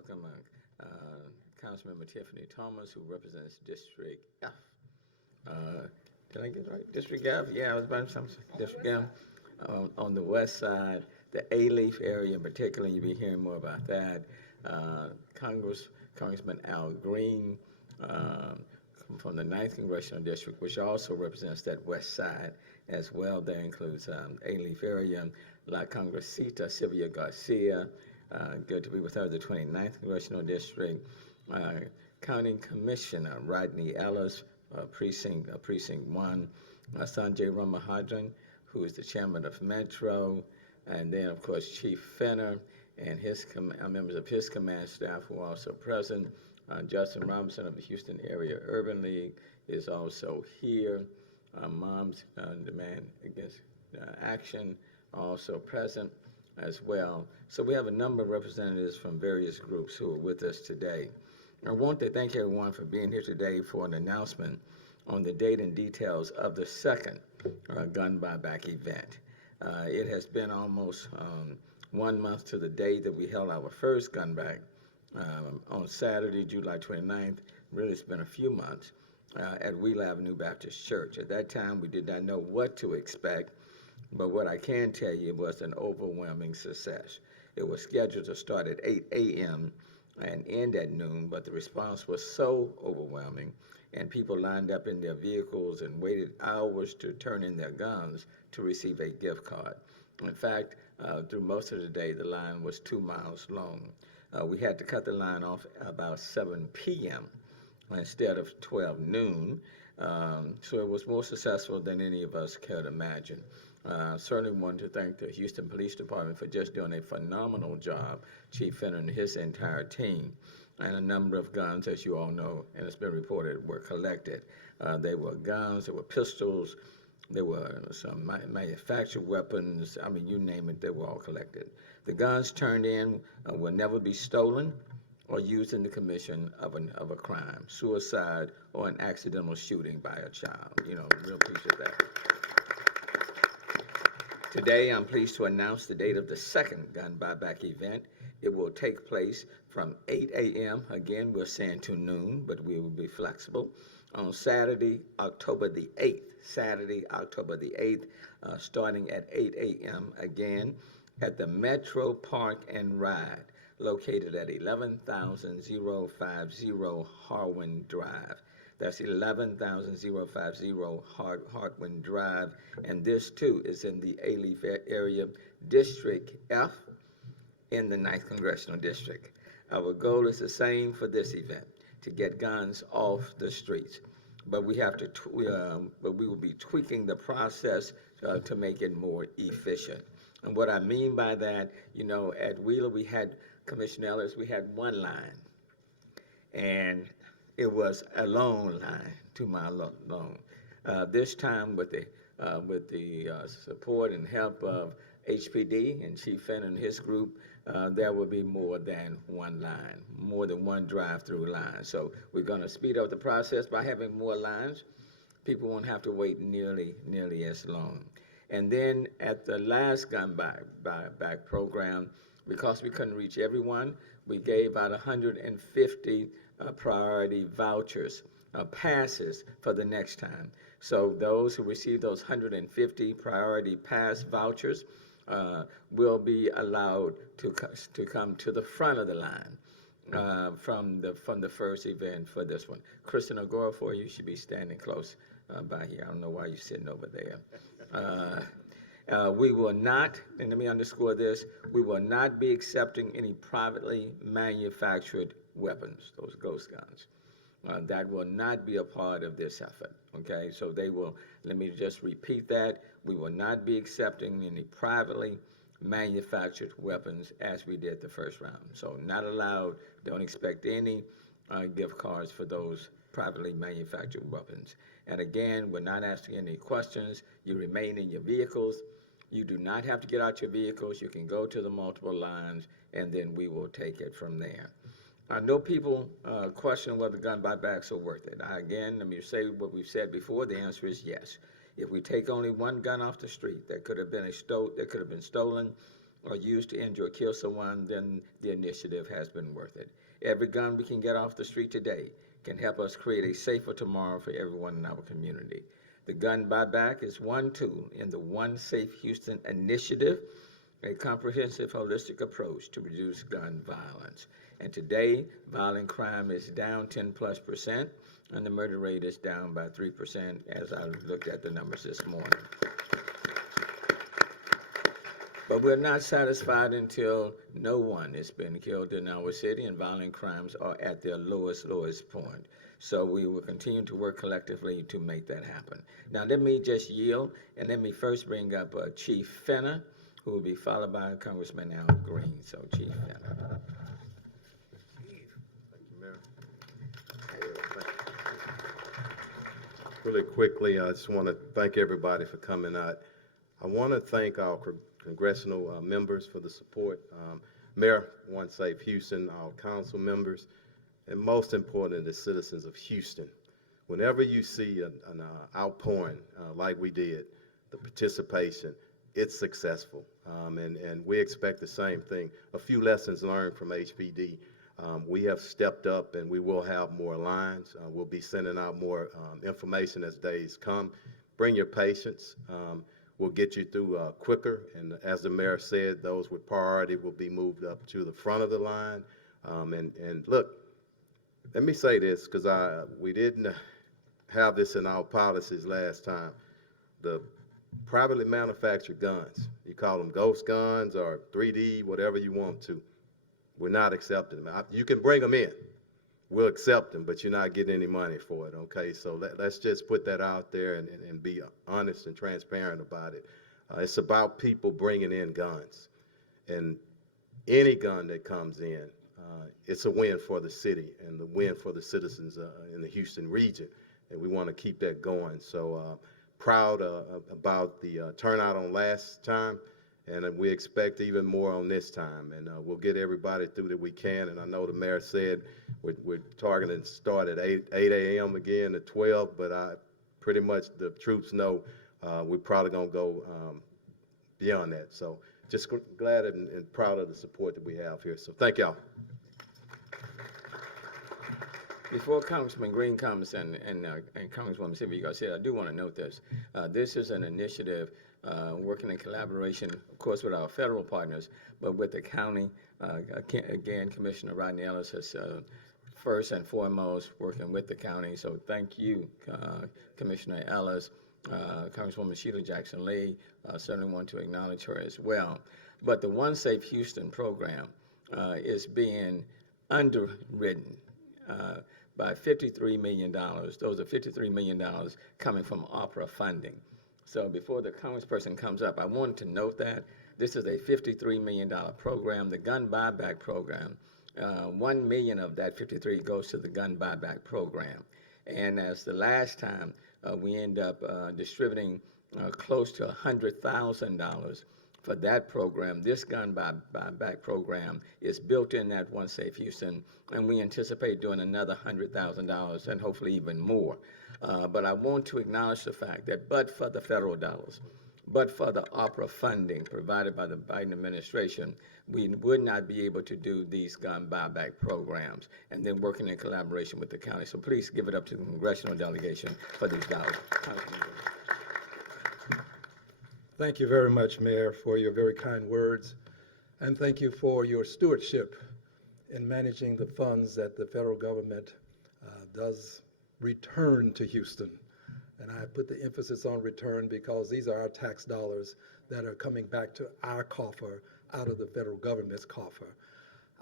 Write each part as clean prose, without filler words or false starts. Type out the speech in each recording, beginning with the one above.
welcome Councilmember Tiffany Thomas, who represents District F. Uh, did I get it right? District F? Yeah, I was about to say District F. On the west side, the A-Leaf area in particular, you'll be hearing more about that. Congressman Al Green uh, from the 9th Congressional District, which also represents that west side as well. That includes A-Leaf area. La Congresita Sylvia Garcia, good to be with her, the 29th Congressional District. Uh, County Commissioner Rodney Ellis, Precinct 1. Sanjay Ramahadran, who is the chairman of Metro. And then, of course, Chief Finner and members of his command staff who are also present. Justin Robinson of the Houston Area Urban League is also here. Moms Demand Against Action also present as well. So we have a number of representatives from various groups who are with us today. I want to thank everyone for being here today for an announcement on the date and details of the second gun buyback event. It has been almost 1 month to the day that we held our first gun back on Saturday, July 29th. Really, it's been a few months at Wheeler Avenue Baptist Church. At that time, we did not know what to expect, but what I can tell you was an overwhelming success. It was scheduled to start at 8 a.m. and end at noon, but the response was so overwhelming, and people lined up in their vehicles and waited hours to turn in their guns to receive a gift card. In fact, through most of the day, the line was 2 miles long. We had to cut the line off about 7 p.m. instead of 12 noon, so it was more successful than any of us could imagine. Certainly want to thank the Houston Police Department for just doing a phenomenal job, Chief Finner and his entire team. And a number of guns, as you all know, and it's been reported, were collected. They were guns, there were pistols, there were some manufactured weapons. I mean, you name it, they were all collected. The guns turned in will never be stolen or used in the commission of a crime, suicide, or an accidental shooting by a child. You know, real appreciate that. Today, I'm pleased to announce the date of the second gun buyback event. It will take place from 8 a.m. Again, we're saying to noon, but we will be flexible. On Saturday, October the 8th. Saturday, October the 8th, starting at 8 a.m. again at the Metro Park and Ride, located at 11,050 Harwin Drive. That's 11,050 Hartwin Drive, and this too is in the A-Leaf area, District F, in the 9th Congressional District. Our goal is the same for this event, to get guns off the streets. But we have to, but we will be tweaking the process to make it more efficient. And what I mean by that, you know, at Wheeler we had, Commissioner Ellis, we had one line, and it was a long line, 2 mile long. This time with the support and help of HPD and Chief Finner and his group, there will be more than one line, more than one drive-through line. So we're going to speed up the process by having more lines. People won't have to wait nearly as long. And then at the last gun buyback program, because we couldn't reach everyone, we gave out 150 priority vouchers, passes for the next time. So those who receive those 150 priority pass vouchers will be allowed to come to the front of the line from the first event for this one. Kristen Ogorafor, you should be standing close by here. I don't know why you're sitting over there. We will not, and let me underscore this, we will not be accepting any privately manufactured weapons, those ghost guns. That will not be a part of this effort, okay? So they will, let me just repeat that, we will not be accepting any privately manufactured weapons as we did the first round. So not allowed, don't expect any gift cards for those privately manufactured weapons. And again, we're not asking any questions. You remain in your vehicles. You do not have to get out your vehicles. You can go to the multiple lines, and then we will take it from there. I know people question whether gun buybacks are worth it. Again, let me say what we've said before. The answer is yes. If we take only one gun off the street that could have been stolen, or used to injure or kill someone, then the initiative has been worth it. Every gun we can get off the street today can help us create a safer tomorrow for everyone in our community. The gun buyback is one tool in the One Safe Houston initiative, a comprehensive, holistic approach to reduce gun violence. And today, violent crime is down 10+%, and the murder rate is down by 3% as I looked at the numbers this morning. But we're not satisfied until no one has been killed in our city and violent crimes are at their lowest point. So we will continue to work collectively to make that happen. Now let me just yield and let me first bring up Chief Finner, who will be followed by Congressman Al Green. So Chief Finner. Really quickly, I just want to thank everybody for coming out. I want to thank our congressional members for the support, Mayor One Safe Houston, our council members, and most important, the citizens of Houston. Whenever you see an outpouring like we did, the participation, it's successful, and we expect the same thing. A few lessons learned from HPD. We have stepped up and we will have more lines. We'll be sending out more information as days come. Bring your patience. We'll get you through quicker. And as the mayor said, those with priority will be moved up to the front of the line. And look, let me say this, because we didn't have this in our policies last time. The privately manufactured guns, you call them ghost guns or 3D, whatever you want to, we're not accepting them. You can bring them in. We'll accept them, but you're not getting any money for it, okay? So let's just put that out there and be honest and transparent about it. It's about people bringing in guns. And any gun that comes in, it's a win for the city and the win for the citizens in the Houston region. And we want to keep that going. So proud about the turnout on last time. And we expect even more on this time, and we'll get everybody through that we can. And I know the mayor said we're targeting to start at 8 a.m. again to 12, but pretty much the troops know we're probably going to go beyond that. So just glad and proud of the support that we have here. So thank y'all. Before Congressman Green comes and Congresswoman Sylvia Garcia, I do want to note this. This is an initiative working in collaboration, of course, with our federal partners, but with the county. Again, Commissioner Rodney Ellis is first and foremost working with the county. So thank you, Commissioner Ellis, Congresswoman Sheila Jackson Lee. Certainly want to acknowledge her as well. But the One Safe Houston program is being underwritten by $53 million. Those are $53 million coming from ARPA funding. So before the congressperson comes up, I wanted to note that this is a $53 million program, the gun buyback program. 1 million of that 53 goes to the gun buyback program. And as the last time, we end up distributing close to $100,000 for that program. This gun buyback program is built in that One Safe Houston, and we anticipate doing another $100,000 and hopefully even more. But I want to acknowledge the fact that but for the federal dollars, but for the ARPA funding provided by the Biden administration, we would not be able to do these gun buyback programs and then working in collaboration with the county. So please give it up to the congressional delegation for these dollars. Thank you very much, Mayor, for your very kind words, and thank you for your stewardship in managing the funds that the federal government does return to Houston. And I put the emphasis on return because these are our tax dollars that are coming back to our coffer out of the federal government's coffer.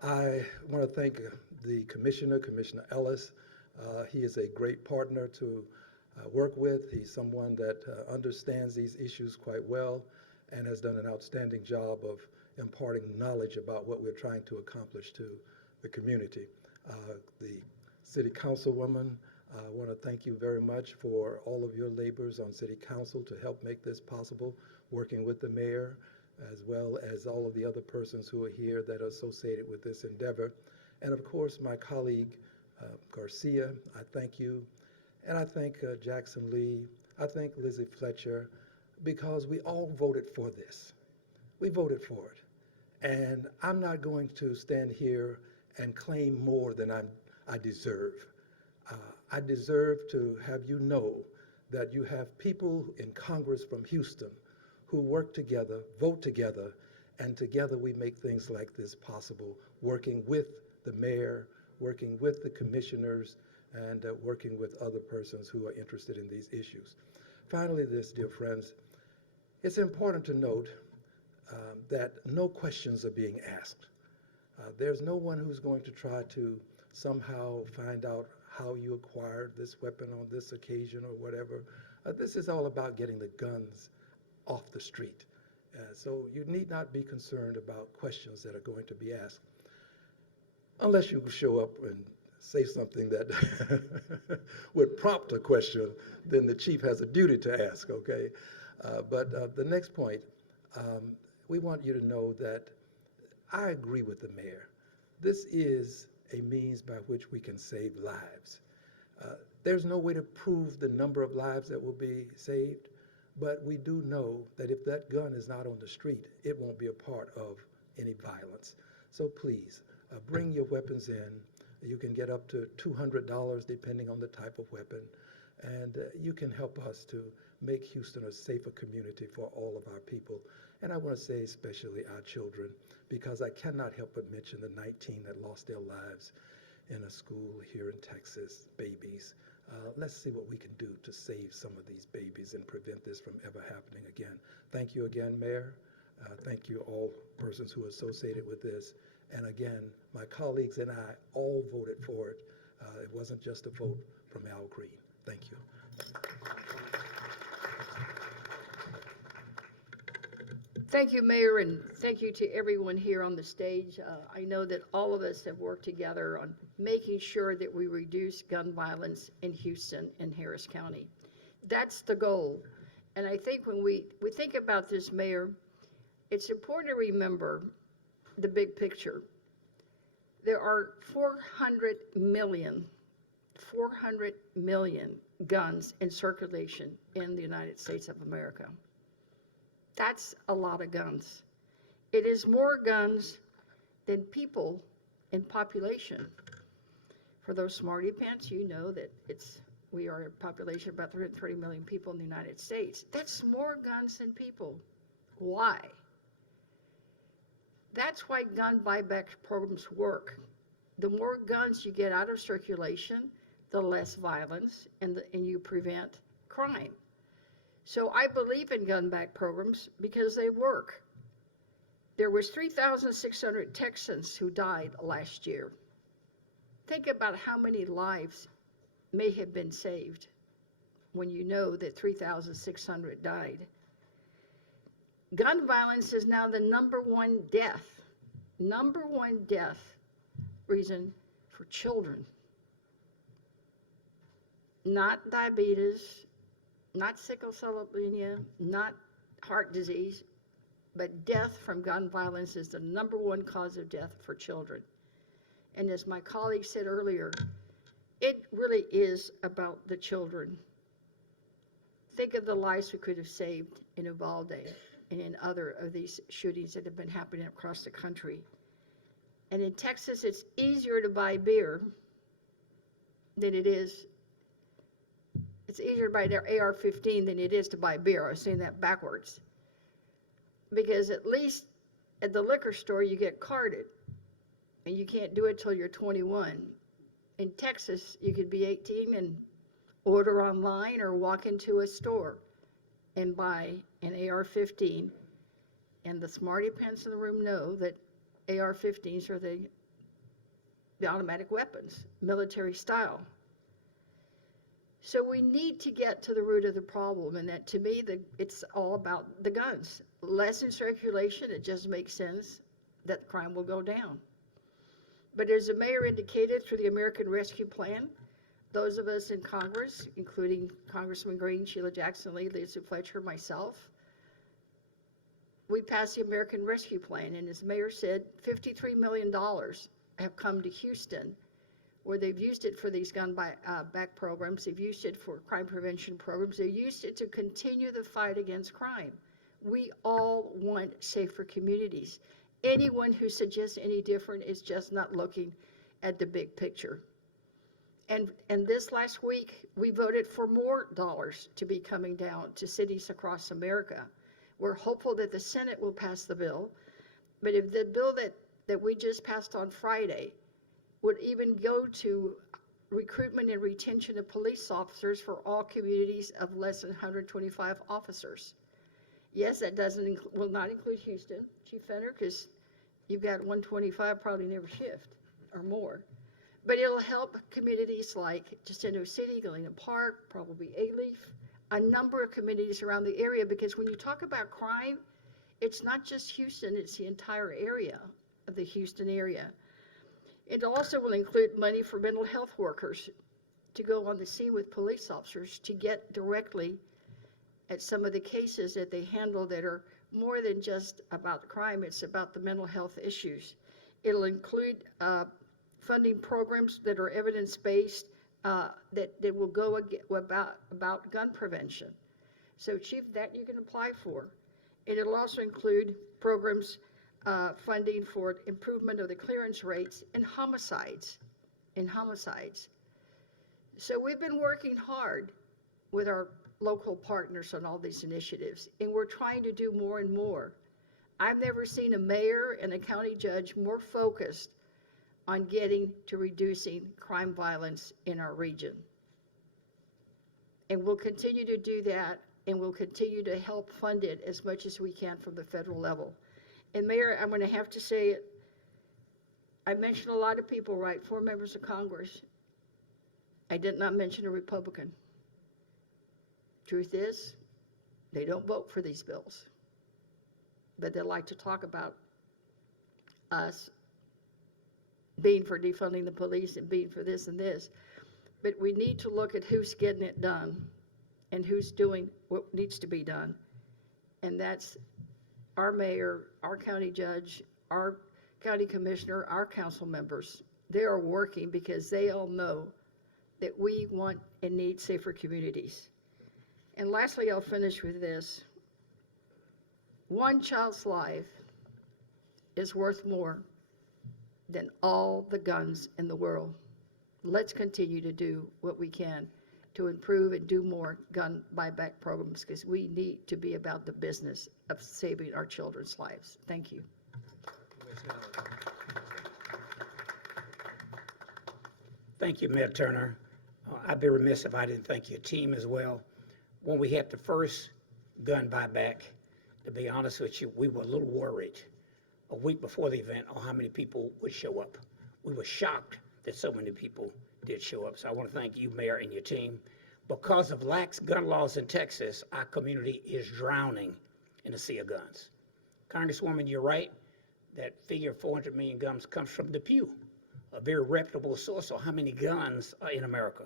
I want to thank the Commissioner Ellis. He is a great partner to work with. He's someone that understands these issues quite well and has done an outstanding job of imparting knowledge about what we're trying to accomplish to the community. The City Councilwoman, I want to thank you very much for all of your labors on City Council to help make this possible, working with the mayor, as well as all of the other persons who are here that are associated with this endeavor. And of course, my colleague, Garcia, I thank you. And I thank Jackson Lee, I thank Lizzie Fletcher, because we all voted for this. We voted for it. And I'm not going to stand here and claim more than I deserve. I deserve to have you know that you have people in Congress from Houston who work together, vote together, and together we make things like this possible, working with the mayor, working with the commissioners, and working with other persons who are interested in these issues. Finally, this, dear friends, it's important to note that no questions are being asked. There's no one who's going to try to somehow find out how you acquired this weapon on this occasion or whatever. This is all about getting the guns off the street. So you need not be concerned about questions that are going to be asked, unless you show up and say something that would prompt a question, then the chief has a duty to ask, okay? But the next point, we want you to know that I agree with the mayor. This is a means by which we can save lives. There's no way to prove the number of lives that will be saved, but we do know that if that gun is not on the street, it won't be a part of any violence. So please, bring your weapons in. You can get up to $200 depending on the type of weapon, and you can help us to make Houston a safer community for all of our people. And I want to say especially our children, because I cannot help but mention the 19 that lost their lives in a school here in Texas, babies. Let's see what we can do to save some of these babies and prevent this from ever happening again. Thank you again, Mayor. Thank you all persons who are associated with this. And again, my colleagues and I all voted for it. It wasn't just a vote from Al Green. Thank you. Thank you, Mayor, and thank you to everyone here on the stage. I know that all of us have worked together on making sure that we reduce gun violence in Houston and Harris County. That's the goal. And I think when we think about this, Mayor, it's important to remember the big picture. There are 400 million guns in circulation in the United States of America. That's a lot of guns. It is more guns than people in population. For those smarty pants, you know that we are a population of about 330 million people in the United States. That's more guns than people. Why? That's why gun buyback programs work. The more guns you get out of circulation, the less violence, and you prevent crime. So I believe in gun back programs because they work. There was 3,600 Texans who died last year. Think about how many lives may have been saved when you know that 3,600 died. Gun violence is now the number one death reason for children. Not diabetes, not sickle cell anemia, not heart disease, but death from gun violence is the number one cause of death for children. And as my colleague said earlier, it really is about the children. Think of the lives we could have saved in Uvalde and in other of these shootings that have been happening across the country. And in Texas, it's easier to buy beer than it is. It's easier to buy their AR-15 than it is to buy beer. I was saying that backwards. Because at least at the liquor store, you get carded. And you can't do it till you're 21. In Texas, you could be 18 and order online or walk into a store and buy an AR-15. And the smarty pants in the room know that AR-15s are the automatic weapons, military style. So we need to get to the root of the problem, and that to me, it's all about the guns. Less in circulation, it just makes sense that crime will go down. But as the mayor indicated through the American Rescue Plan, those of us in Congress, including Congressman Green, Sheila Jackson Lee, Lisa Fletcher, myself, we passed the American Rescue Plan, and as the mayor said, $53 million have come to Houston, where they've used it for these gun back programs, they've used it for crime prevention programs, they've used it to continue the fight against crime. We all want safer communities. Anyone who suggests any different is just not looking at the big picture. And this last week, we voted for more dollars to be coming down to cities across America. We're hopeful that the Senate will pass the bill, but if the bill that we just passed on Friday would even go to recruitment and retention of police officers for all communities of less than 125 officers. Yes, that will not include Houston, Chief Finner, because you've got 125 probably never shift or more. But it'll help communities like Jacinto City, Galena Park, probably A-Leaf, a number of communities around the area, because when you talk about crime, it's not just Houston, it's the entire area of the Houston area. It also will include money for mental health workers to go on the scene with police officers to get directly at some of the cases that they handle that are more than just about crime, it's about the mental health issues. It'll include funding programs that are evidence-based that will go about gun prevention. So Chief, that you can apply for. And it'll also include programs funding for improvement of the clearance rates in homicides. So we've been working hard with our local partners on all these initiatives, and we're trying to do more and more. I've never seen a mayor and a county judge more focused on getting to reducing crime violence in our region. And we'll continue to do that, and we'll continue to help fund it as much as we can from the federal level. And Mayor, I'm going to have to say it, I mentioned a lot of people, right? 4 members of Congress. I did not mention a Republican. Truth is, they don't vote for these bills, but they like to talk about us being for defunding the police and being for this and this. But we need to look at who's getting it done and who's doing what needs to be done. And that's our mayor, our county judge, our county commissioner, our council members. They are working because they all know that we want and need safer communities. And lastly, I'll finish with this. One child's life is worth more than all the guns in the world. Let's continue to do what we can to improve and do more gun buyback programs, because we need to be about the business of saving our children's lives. Thank you. Thank you, Mayor Turner. I'd be remiss if I didn't thank your team as well. When we had the first gun buyback, to be honest with you, we were a little worried a week before the event on how many people would show up. We were shocked that so many people did show up. So I want to thank you, Mayor, and your team. Because of lax gun laws in Texas, our community is drowning in a sea of guns. Congresswoman, you're right. That figure of 400 million guns comes from the Pew, a very reputable source on how many guns are in America.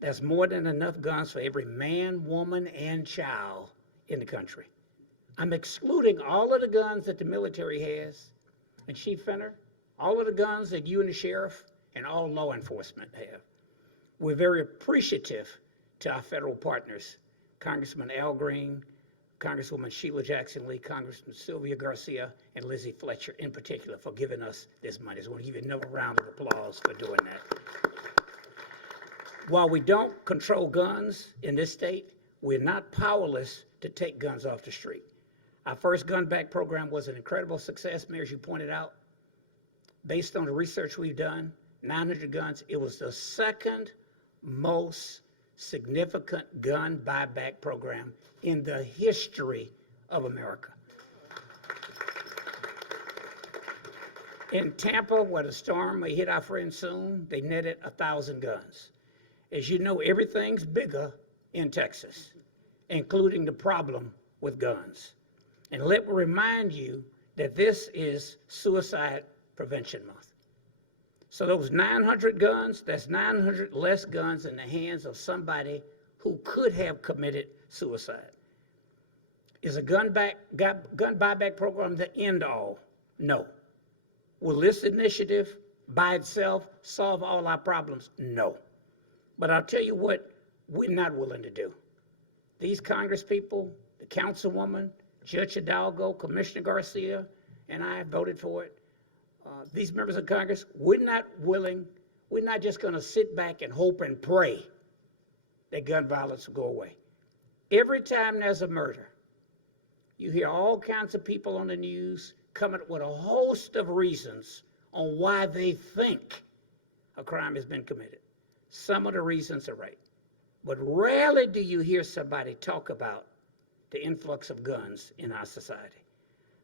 That's more than enough guns for every man, woman, and child in the country. I'm excluding all of the guns that the military has, and Chief Finner, all of the guns that you and the sheriff and all law enforcement have. We're very appreciative to our federal partners, Congressman Al Green, Congresswoman Sheila Jackson Lee, Congressman Sylvia Garcia, and Lizzie Fletcher in particular for giving us this money. I just want to give you another round of applause for doing that. While we don't control guns in this state, we're not powerless to take guns off the street. Our first gun back program was an incredible success, Mayor, as you pointed out. Based on the research we've done, 900 guns, it was the second most significant gun buyback program in the history of America. In Tampa, where the storm may hit our friends soon, they netted 1,000 guns. As you know, everything's bigger in Texas, including the problem with guns. And let me remind you that this is Suicide Prevention Month. So those 900 guns, that's 900 less guns in the hands of somebody who could have committed suicide. Is a gun buyback program the end all? No. Will this initiative by itself solve all our problems? No. But I'll tell you what we're not willing to do. These Congress people, the Councilwoman, Judge Hidalgo, Commissioner Garcia, and I voted for it. These members of Congress, we're not just going to sit back and hope and pray that gun violence will go away. Every time there's a murder, you hear all kinds of people on the news coming up with a host of reasons on why they think a crime has been committed. Some of the reasons are right, but rarely do you hear somebody talk about the influx of guns in our society.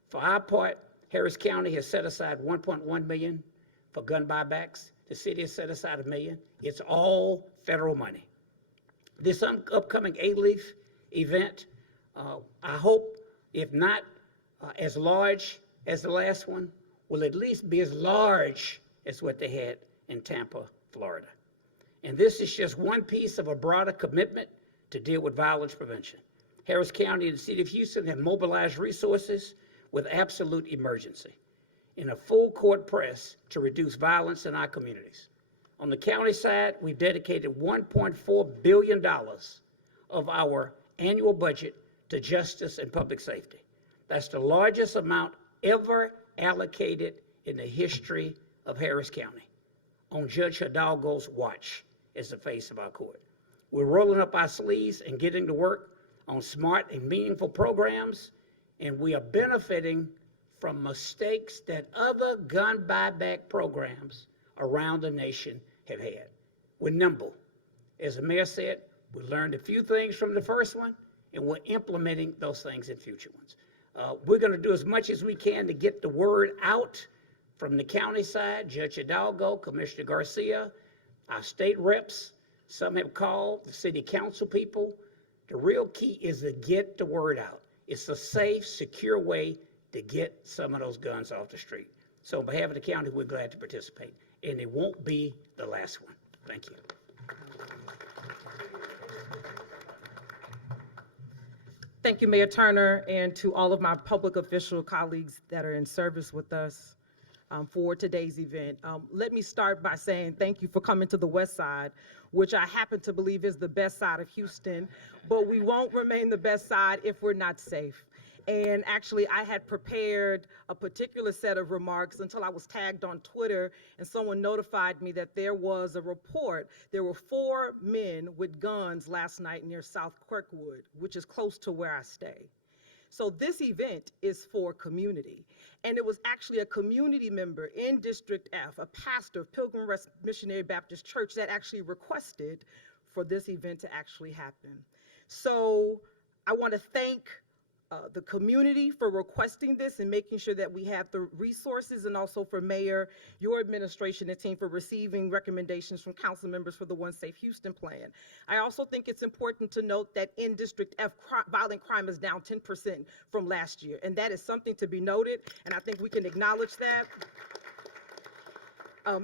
For our part, Harris County has set aside $1.1 million for gun buybacks. The city has set aside $1 million. It's all federal money. This upcoming A-Leaf event, I hope, if not as large as the last one, will at least be as large as what they had in Tampa, Florida. And this is just one piece of a broader commitment to deal with violence prevention. Harris County and the city of Houston have mobilized resources with absolute emergency in a full court press to reduce violence in our communities. On the county side, we've dedicated $1.4 billion of our annual budget to justice and public safety. That's the largest amount ever allocated in the history of Harris County on Judge Hidalgo's watch as the face of our court. We're rolling up our sleeves and getting to work on smart and meaningful programs, and we are benefiting from mistakes that other gun buyback programs around the nation have had. We're nimble. As the mayor said, we learned a few things from the first one, and we're implementing those things in future ones. We're going to do as much as we can to get the word out from the county side, Judge Hidalgo, Commissioner Garcia, our state reps. Some have called, the city council people. The real key is to get the word out. It's a safe, secure way to get some of those guns off the street. So on behalf of the county, we're glad to participate, and it won't be the last one. Thank you. Thank you, Mayor Turner, and to all of my public official colleagues that are in service with us for today's event. Let me start by saying thank you for coming to the West Side, which I happen to believe is the best side of Houston, but we won't remain the best side if we're not safe. And actually, I had prepared a particular set of remarks until I was tagged on Twitter and someone notified me that there was a report. There were 4 men with guns last night near South Kirkwood, which is close to where I stay. So this event is for community. And it was actually a community member in District F, a pastor of Pilgrim Rest Missionary Baptist Church, that actually requested for this event to actually happen. So I want to thank the community for requesting this and making sure that we have the resources, and also for Mayor, your administration and team for receiving recommendations from council members for the One Safe Houston plan. I also think it's important to note that in District F, violent crime is down 10% from last year, and that is something to be noted, and I think we can acknowledge that.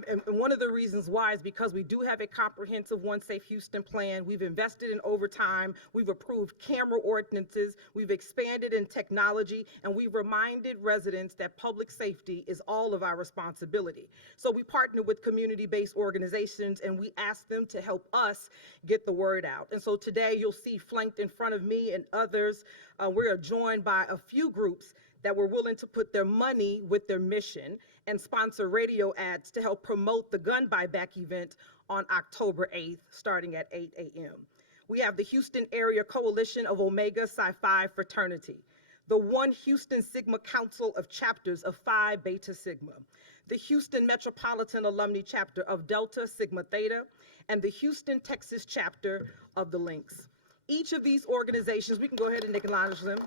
And one of the reasons why is because we do have a comprehensive One Safe Houston plan. We've invested in overtime. We've approved camera ordinances. We've expanded in technology, and we've reminded residents that public safety is all of our responsibility. So we partner with community-based organizations, and we ask them to help us get the word out. And so today you'll see flanked in front of me and others, we are joined by a few groups that were willing to put their money with their mission and sponsor radio ads to help promote the gun buyback event on October 8th, starting at 8 a.m. We have the Houston Area Coalition of Omega Psi Phi Fraternity, the One Houston Sigma Council of Chapters of Phi Beta Sigma, the Houston Metropolitan Alumni Chapter of Delta Sigma Theta, and the Houston, Texas Chapter of the Lynx. Each of these organizations, we can go ahead and acknowledge them.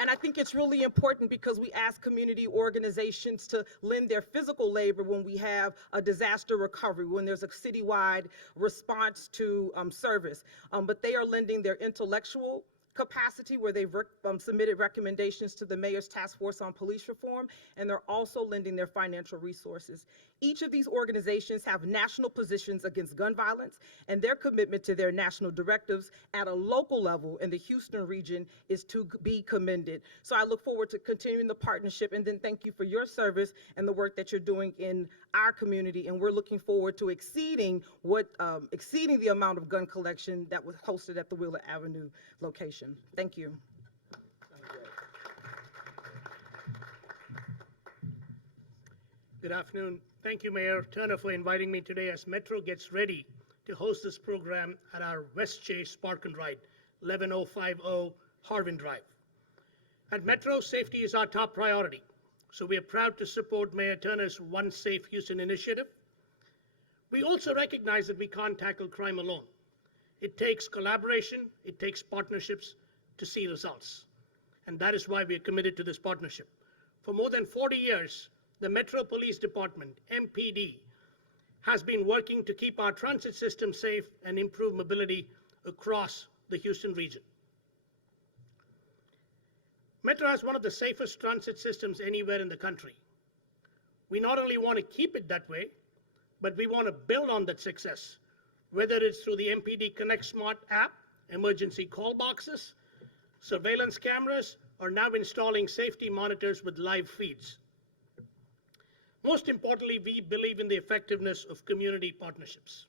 And I think it's really important because we ask community organizations to lend their physical labor when we have a disaster recovery, when there's a citywide response to service. But they are lending their intellectual capacity, where they've submitted recommendations to the Mayor's Task Force on Police Reform, and they're also lending their financial resources. Each of these organizations have national positions against gun violence, and their commitment to their national directives at a local level in the Houston region is to be commended. So I look forward to continuing the partnership, and then thank you for your service and the work that you're doing in our community. And we're looking forward to exceeding the amount of gun collection that was hosted at the Wheeler Avenue location. Thank you. Good afternoon. Thank you, Mayor Turner, for inviting me today as Metro gets ready to host this program at our West Chase Park and Ride, 11050 Harvin Drive. At Metro, safety is our top priority, so we are proud to support Mayor Turner's One Safe Houston initiative. We also recognize that we can't tackle crime alone. It takes collaboration, it takes partnerships to see results. And that is why we are committed to this partnership. For more than 40 years, the Metro Police Department, MPD, has been working to keep our transit system safe and improve mobility across the Houston region. Metro has one of the safest transit systems anywhere in the country. We not only want to keep it that way, but we want to build on that success, whether it's through the MPD Connect Smart app, emergency call boxes, surveillance cameras, or now installing safety monitors with live feeds. Most importantly, we believe in the effectiveness of community partnerships.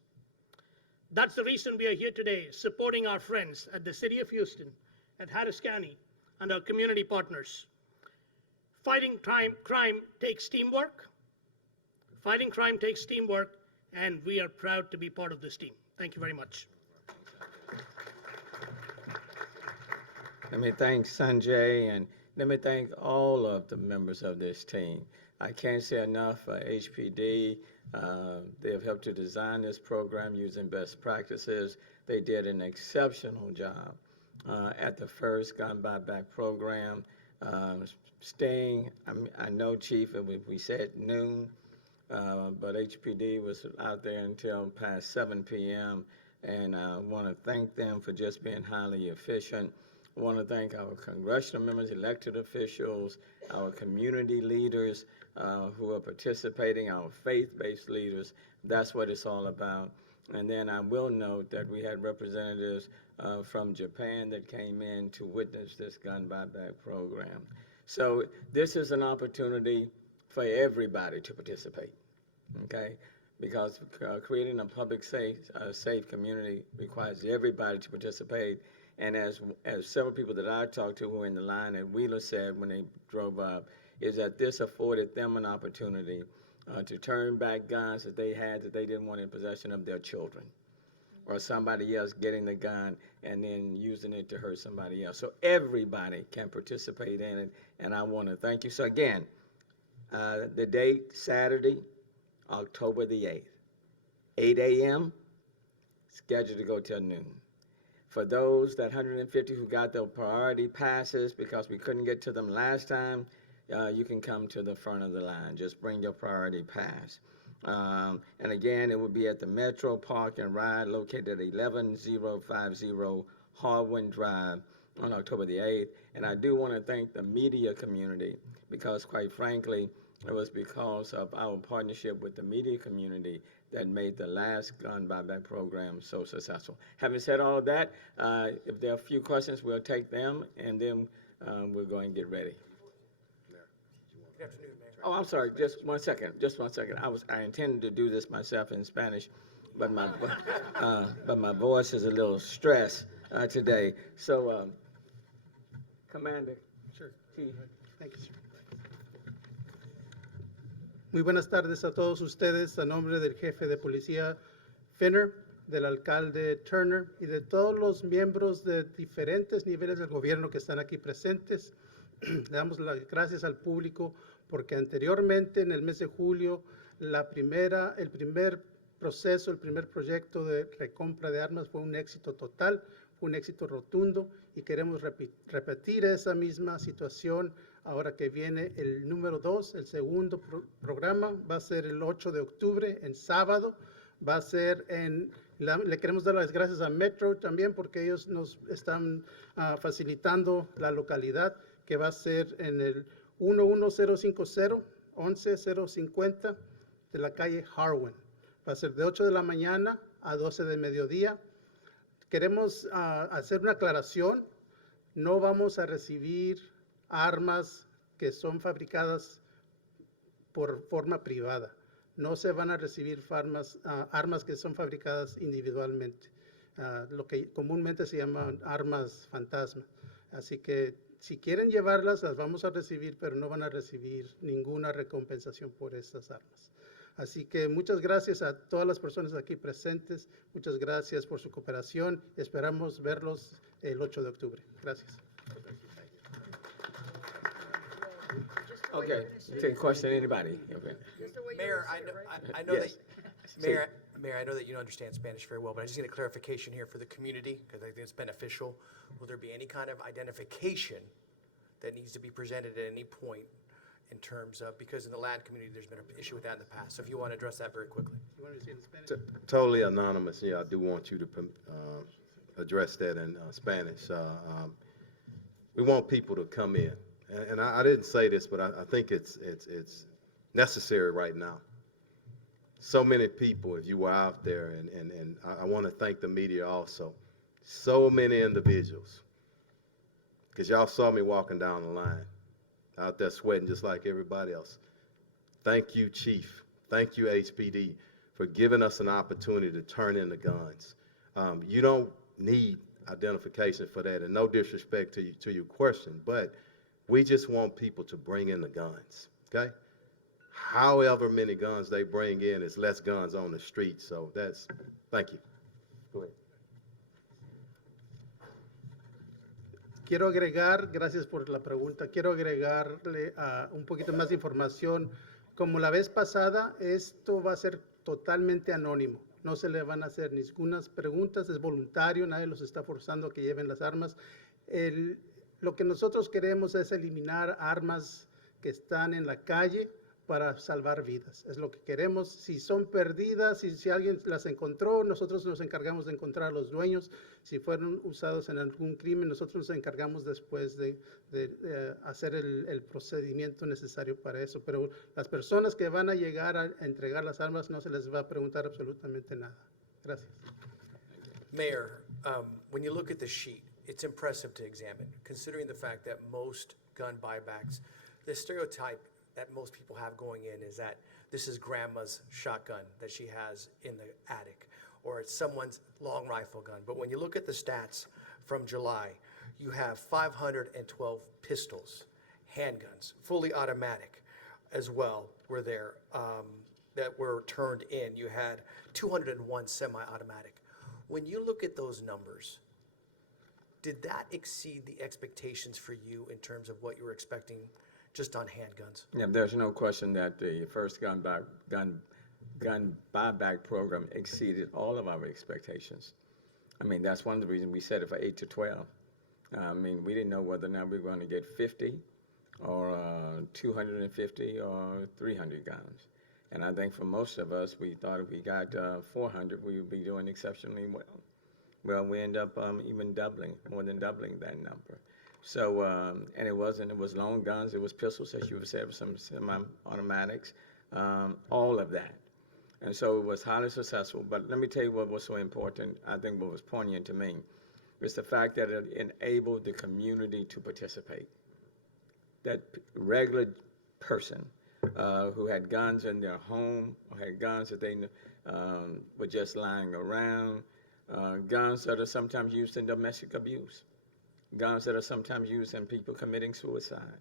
That's the reason we are here today, supporting our friends at the City of Houston, at Harris County, and our community partners. Fighting crime takes teamwork. Fighting crime takes teamwork, and we are proud to be part of this team. Thank you very much. Let me thank Sanjay, and let me thank all of the members of this team. I can't say enough for HPD. They have helped to design this program using best practices. They did an exceptional job at the first gun buyback program. I know, Chief, we said noon, but HPD was out there until past 7 p.m., and I want to thank them for just being highly efficient. I want to thank our congressional members, elected officials, our community leaders who are participating, our faith-based leaders. That's what it's all about. And then I will note that we had representatives from Japan that came in to witness this gun buyback program. So this is an opportunity for everybody to participate, okay? Because creating a public safe community requires everybody to participate. And as several people that I talked to who were in the line at Wheeler said when they drove up, is that this afforded them an opportunity to turn back guns that they had that they didn't want in possession of their children, or somebody else getting the gun and then using it to hurt somebody else. So everybody can participate in it, and I want to thank you. So again, the date, Saturday, October the 8th, 8 a.m., scheduled to go till noon. For those, that 150 who got their priority passes because we couldn't get to them last time, you can come to the front of the line. Just bring your priority pass. And again, it will be at the Metro Park and Ride located at 11050 Harwin Drive on October the 8th. And I do want to thank the media community because, quite frankly, it was because of our partnership with the media community that made the last gun buyback program so successful. Having said all of that, if there are a few questions, we'll take them, and then we're going to get ready. Good afternoon, Mayor. Oh, I'm sorry, just one second. I intended to do this myself in Spanish, but my voice is a little stressed today. So, Commander. Sure. Chief. Thank you, sir. Muy buenas tardes a todos ustedes, a nombre del jefe de policía Finner, del alcalde Turner y de todos los miembros de diferentes niveles del gobierno que están aquí presentes. Le damos las gracias al público porque anteriormente, en el mes de julio, el primer proceso, el primer proyecto de recompra de armas fue un éxito total, fue un éxito rotundo y queremos repetir esa misma situación ahora que viene el número 2, el segundo programa, va a ser el 8 de octubre, en sábado, va a ser le queremos dar las gracias a Metro también porque ellos nos están facilitando la localidad, que va a ser en el 11050, 11050 de la calle Harwin. Va a ser de 8 de la mañana a 12 de mediodía. Queremos hacer una aclaración, no vamos a recibir armas que son fabricadas por forma privada. No se van a recibir armas que son fabricadas individualmente, lo que comúnmente se llaman armas fantasma. Así que si quieren llevarlas, las vamos a recibir, pero no van a recibir ninguna recompensación por estas armas. Así que muchas gracias a todas las personas aquí presentes, muchas gracias por su cooperación, esperamos verlos el 8 de octubre. Gracias. Okay, take a question, anybody? Okay. Mayor, I know Yes. that, Mayor, I know that you don't understand Spanish very well, but I just need a clarification here for the community, because I think it's beneficial. Will there be any kind of identification that needs to be presented at any point in terms of, because in the Latin community, there's been an issue with that in the past, so if you want to address that very quickly. You want me to say it in Spanish? Totally anonymous, yeah, I do want you to address that in Spanish. We want people to come in, and I didn't say this, but I think it's necessary right now. So many people, if you were out there, and I want to thank the media also, so many individuals, because y'all saw me walking down the line, out there sweating just like everybody else. Thank you, Chief. Thank you, HPD, for giving us an opportunity to turn in the guns. You don't need identification for that, and no disrespect to your question, but we just want people to bring in the guns, okay? However many guns they bring in, is less guns on the street, so thank you. Go ahead. Quiero agregar, gracias por la pregunta, quiero agregarle un poquito más de información. Como la vez pasada, esto va a ser totalmente anónimo. No se le van a hacer ninguna preguntas, es voluntario, nadie los está forzando a que lleven las armas. Lo que nosotros queremos es eliminar armas que están en la calle para salvar vidas. Es lo que queremos. Si son perdidas, si alguien las encontró, nosotros nos encargamos de encontrar a los dueños. Si fueron usados en algún crimen, nosotros nos encargamos después de hacer el procedimiento necesario para eso. Pero las personas que van a llegar a entregar las armas no se les va a preguntar absolutamente nada. Gracias. Mayor, when you look at the sheet, it's impressive to examine, considering the fact that most gun buybacks, the stereotype that most people have going in is that this is grandma's shotgun that she has in the attic, or it's someone's long rifle gun. But when you look at the stats from July, you have 512 pistols, handguns, fully automatic as well were there that were turned in. You had 201 semi-automatic. When you look at those numbers, did that exceed the expectations for you in terms of what you were expecting just on handguns? Yeah, there's no question that the first gun buyback program exceeded all of our expectations. I mean, that's one of the reasons we set it for 8 to 12. I mean, we didn't know whether or not we were going to get 50 or 250 or 300 guns. And I think for most of us, we thought if we got 400, we would be doing exceptionally well. Well, we end up even more than doubling that number. So, and it was long guns, it was pistols, as you said, some semi-automatics, all of that. And so it was highly successful. But let me tell you what was so important, I think what was poignant to me, was the fact that it enabled the community to participate. That regular person who had guns in their home, or had guns that they were just lying around, guns that are sometimes used in domestic abuse, guns that are sometimes used in people committing suicide,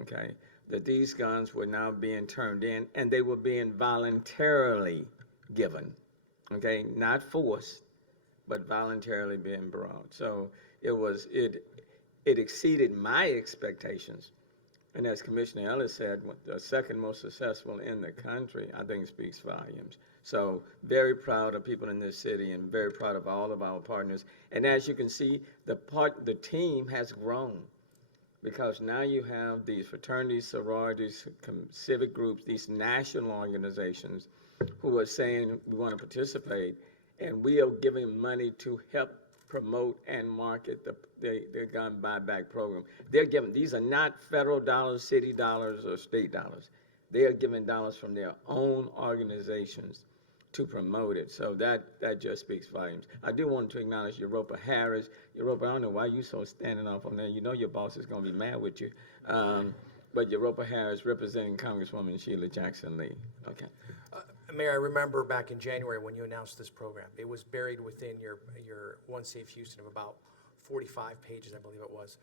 okay? That these guns were now being turned in, and they were being voluntarily given, okay? Not forced, but voluntarily being brought. So it exceeded my expectations. And as Commissioner Ellis said, the second most successful in the country, I think speaks volumes. So very proud of people in this city and very proud of all of our partners. And as you can see, the team has grown because now you have these fraternities, sororities, civic groups, these national organizations who are saying we want to participate, and we are giving money to help promote and market the gun buyback program. They're giving, these are not federal dollars, city dollars, or state dollars. They are giving dollars from their own organizations to promote it. So that just speaks volumes. I do want to acknowledge Europa Harris. Europa, I don't know why you so standing off on there. You know your boss is going to be mad with you. But Europa Harris representing Congresswoman Sheila Jackson Lee. Okay. Mayor, I remember back in January when you announced this program. It was buried within your One Safe Houston of about 45 pages, I believe it was.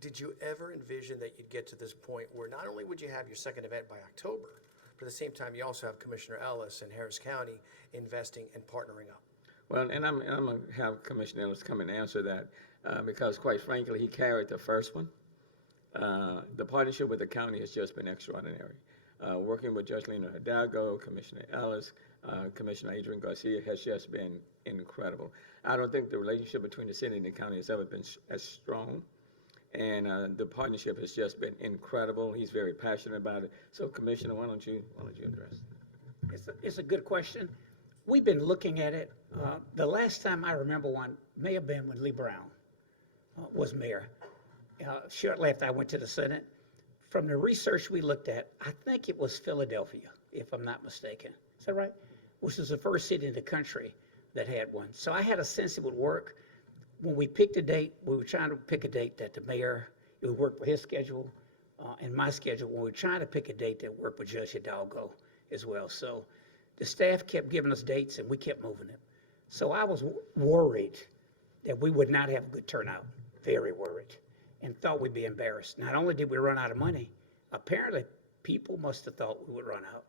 Did you ever envision that you'd get to this point where not only would you have your second event by October, but at the same time, you also have Commissioner Ellis and Harris County investing and partnering up? Well, and I'm going to have Commissioner Ellis come and answer that because, quite frankly, he carried the first one. The partnership with the county has just been extraordinary. Working with Judge Lena Hidalgo, Commissioner Ellis, Commissioner Adrian Garcia has just been incredible. I don't think the relationship between the city and the county has ever been as strong. And the partnership has just been incredible. He's very passionate about it. So, Commissioner, why don't you address it? It's a good question. We've been looking at it. The last time I remember one may have been when Lee Brown was mayor. Shortly after I went to the Senate. From the research we looked at, I think it was Philadelphia, if I'm not mistaken. Is that right? Which was the first city in the country that had one. So I had a sense it would work. When we picked a date, we were trying to pick a date that the mayor, it would work for his schedule and my schedule. When we were trying to pick a date that worked with Judge Hidalgo as well. So the staff kept giving us dates and we kept moving them. So I was worried that we would not have a good turnout, very worried, and thought we'd be embarrassed. Not only did we run out of money, apparently people must have thought we would run out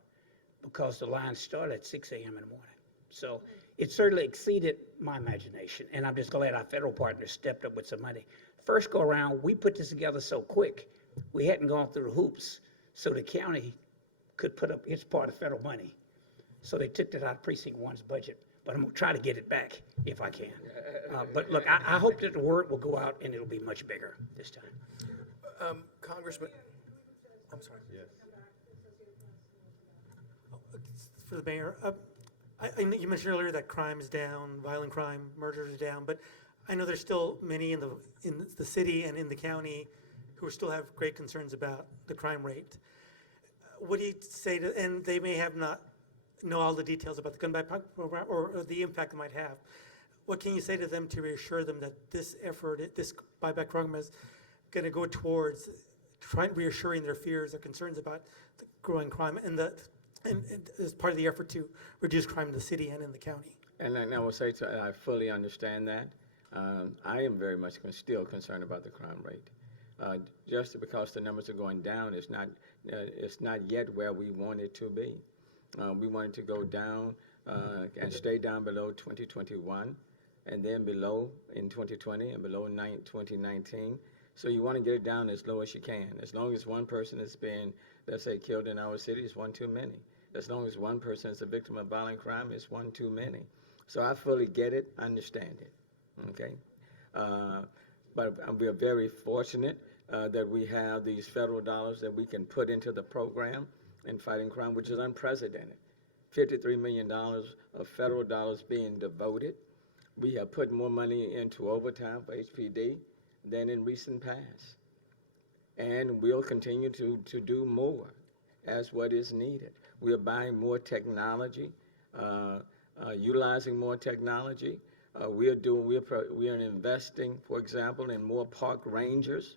because the line started at 6 a.m. in the morning. So it certainly exceeded my imagination, and I'm just glad our federal partners stepped up with some money. First go around, we put this together so quick, we hadn't gone through the hoops, so the county could put up its part of federal money. So they took that out of Precinct 1's budget, but I'm gonna try to get it back if I can. But look, I hope that the word will go out and it'll be much bigger this time. Congressman, I'm sorry. Yes. For the mayor, I know you mentioned earlier that crime is down, violent crime, murders are down, but I know there's still many in the city and in the county who still have great concerns about the crime rate. What do you say to, and they may have not know all the details about the gun buyback program or the impact it might have. What can you say to them to reassure them that this effort, this buyback program is going to go towards reassuring their fears, their concerns about the growing crime and as part of the effort to reduce crime in the city and in the county? And I will say, I fully understand that. I am very much still concerned about the crime rate. Just because the numbers are going down, it's not yet where we want it to be. We want it to go down and stay down below 2021, and then below in 2020 and below 2019. So you want to get it down as low as you can. As long as one person is being, let's say, killed in our city, it's one too many. As long as one person is a victim of violent crime, it's one too many. So I fully get it, understand it, okay? But we are very fortunate that we have these federal dollars that we can put into the program in fighting crime, which is unprecedented. $53 million of federal dollars being devoted. We have put more money into overtime for HPD than in recent past. And we'll continue to do more as what is needed. We are buying more technology, utilizing more technology. We are investing, for example, in more park rangers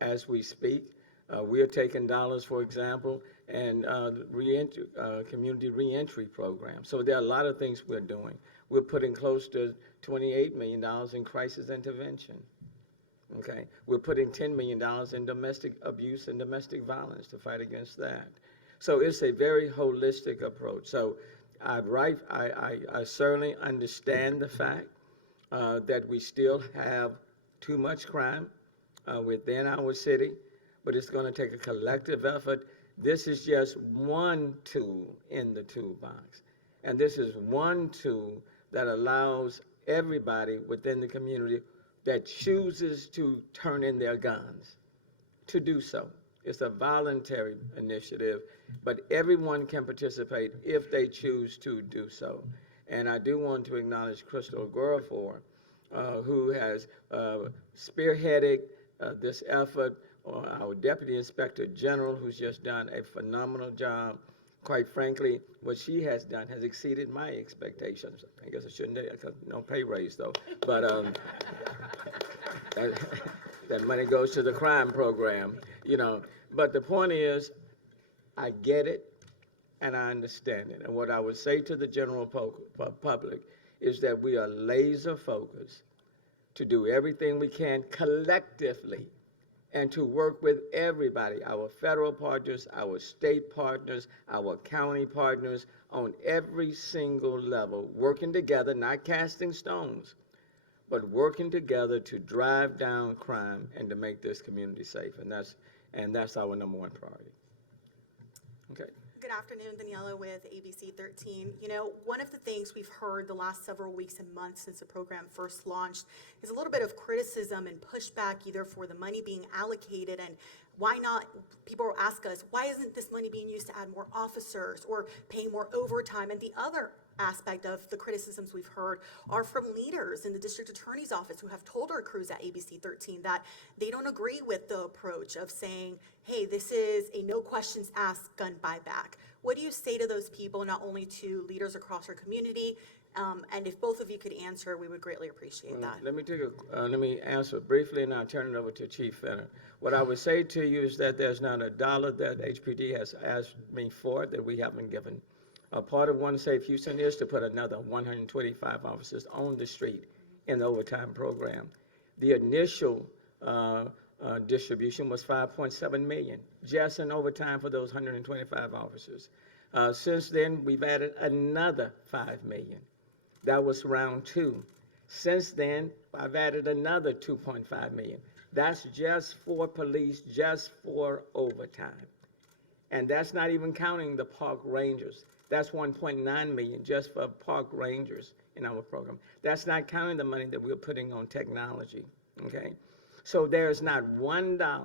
as we speak. We are taking dollars, for example, and community reentry programs. So there are a lot of things we're doing. We're putting close to $28 million in crisis intervention. Okay, we're putting $10 million in domestic abuse and domestic violence to fight against that. So it's a very holistic approach. So I certainly understand the fact that we still have too much crime within our city, but it's going to take a collective effort. This is just one tool in the toolbox. And this is one tool that allows everybody within the community that chooses to turn in their guns to do so. It's a voluntary initiative, but everyone can participate if they choose to do so. And I do want to acknowledge Crystal Guerrafort, who has spearheaded this effort, our Deputy Inspector General, who's just done a phenomenal job. Quite frankly, what she has done has exceeded my expectations. I guess I shouldn't, no pay raise though, but that money goes to the crime program, you know. But the point is, I get it and I understand it. And what I would say to the general public is that we are laser focused to do everything we can collectively and to work with everybody, our federal partners, our state partners, our county partners, on every single level, working together, not casting stones, but working together to drive down crime and to make this community safe. And that's our number one priority. Okay. Good afternoon, Daniela with ABC 13. You know, one of the things we've heard the last several weeks and months since the program first launched is a little bit of criticism and pushback either for the money being allocated and why not, people ask us, why isn't this money being used to add more officers or paying more overtime? And the other aspect of the criticisms we've heard are from leaders in the district attorney's office who have told our crews at ABC 13 that they don't agree with the approach of saying, hey, this is a no questions asked gun buyback. What do you say to those people, not only to leaders across our community, and if both of you could answer, we would greatly appreciate that. Let me answer briefly, and I'll turn it over to Chief Finner. What I would say to you is that there's not a dollar that HPD has asked me for that we haven't given. A part of One Safe Houston is to put another 125 officers on the street in the overtime program. The initial distribution was $5.7 million, just in overtime for those 125 officers. Since then, we've added another $5 million. That was round two. Since then, I've added another $2.5 million. That's just for police, just for overtime. And that's not even counting the park rangers. That's $1.9 million just for park rangers in our program. That's not counting the money that we're putting on technology, okay? So there's not $1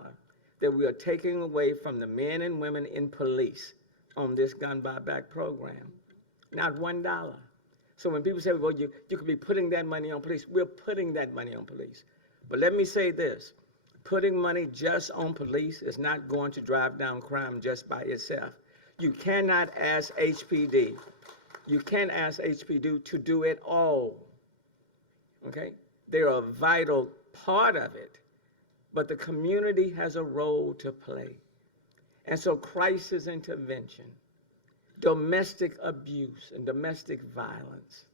that we are taking away from the men and women in police on this gun buyback program. Not $1. So when people say, well, you could be putting that money on police, we're putting that money on police. But let me say this, putting money just on police is not going to drive down crime just by itself. You cannot ask HPD, to do it all, okay? They're a vital part of it, but the community has a role to play. And so crisis intervention, domestic abuse and domestic violence,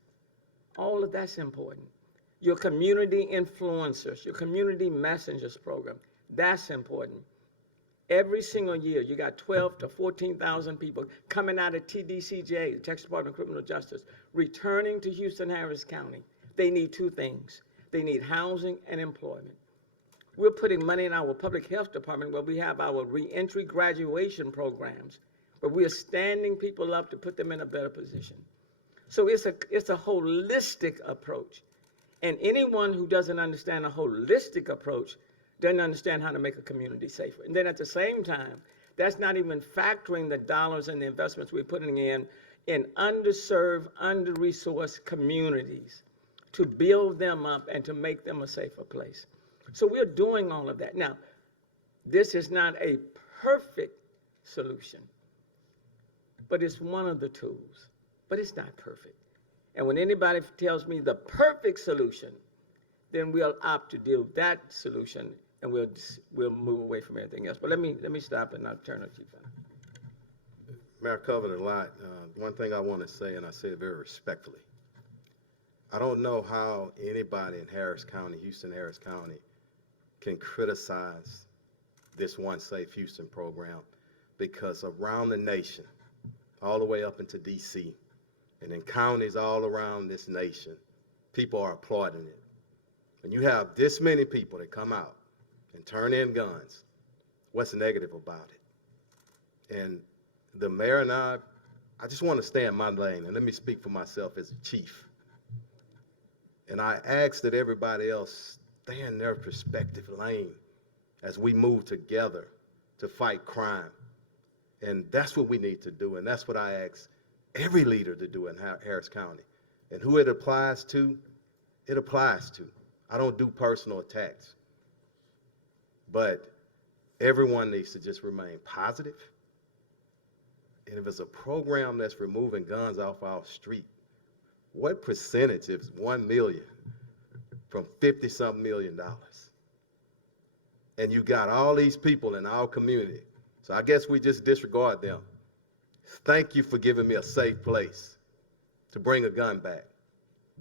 all of that's important. Your community influencers, your community messengers program, that's important. Every single year, you got 12 to 14,000 people coming out of TDCJ, the Texas Department of Criminal Justice, returning to Houston Harris County. They need two things. They need housing and employment. We're putting money in our public health department where we have our reentry graduation programs, but we are standing people up to put them in a better position. So it's a holistic approach. And anyone who doesn't understand a holistic approach doesn't understand how to make a community safer. And then at the same time, that's not even factoring the dollars and the investments we're putting in underserved, under-resourced communities to build them up and to make them a safer place. So we're doing all of that. Now, this is not a perfect solution, but it's one of the tools, but it's not perfect. And when anybody tells me the perfect solution, then we'll opt to deal with that solution and we'll move away from everything else. But let me stop and I'll turn it to you. Mayor covered a lot. One thing I want to say, and I say it very respectfully, I don't know how anybody in Harris County, Houston Harris County, can criticize this One Safe Houston program, because around the nation, all the way up into DC, and in counties all around this nation, people are applauding it. When you have this many people that come out and turn in guns, what's negative about it? And the mayor and I just want to stay in my lane, and let me speak for myself as a chief. And I ask that everybody else stay in their respective lane as we move together to fight crime. And that's what we need to do, and that's what I ask every leader to do in Harris County. And who it applies to, it applies to. I don't do personal attacks. But everyone needs to just remain positive. And if it's a program that's removing guns off our street, what percentage is 1 million from 50-something million dollars? And you got all these people in our community. So I guess we just disregard them. Thank you for giving me a safe place to bring a gun back.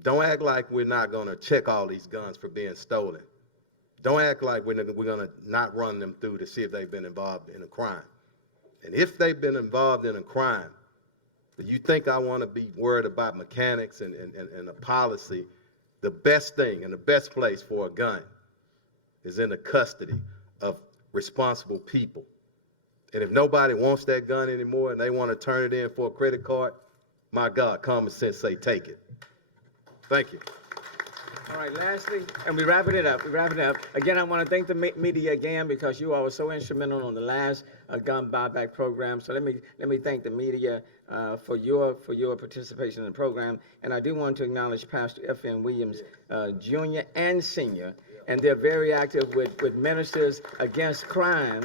Don't act like we're not going to check all these guns for being stolen. Don't act like we're going to not run them through to see if they've been involved in a crime. And if they've been involved in a crime, do you think I want to be worried about mechanics and a policy? The best thing and the best place for a gun is in the custody of responsible people. And if nobody wants that gun anymore and they want to turn it in for a credit card, my God, common sense say take it. Thank you. All right, lastly, and we're wrapping it up. Again, I want to thank the media again because you all were so instrumental on the last gun buyback program. So let me thank the media for your participation in the program. And I do want to acknowledge Pastor F.N. Williams, Jr. and Senior, and they're very active with Ministers Against Crime.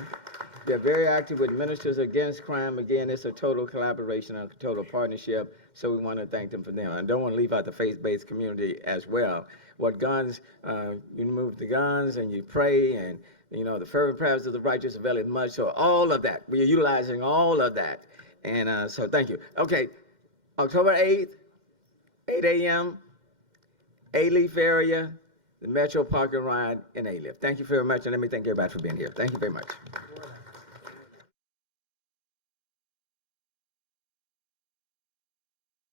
They're very active with Ministers Against Crime. Again, it's a total collaboration, a total partnership. So we want to thank them for them. I don't want to leave out the faith-based community as well. What guns, you move the guns and you pray, and you know the fervent prayers of the righteous avail much. So all of that, we are utilizing all of that, and so thank you. Okay, October 8th, 8 a.m., A-Leaf area, the Metro Park and Ride in A-Leaf. Thank you very much, and let me thank everybody for being here. Thank you very much.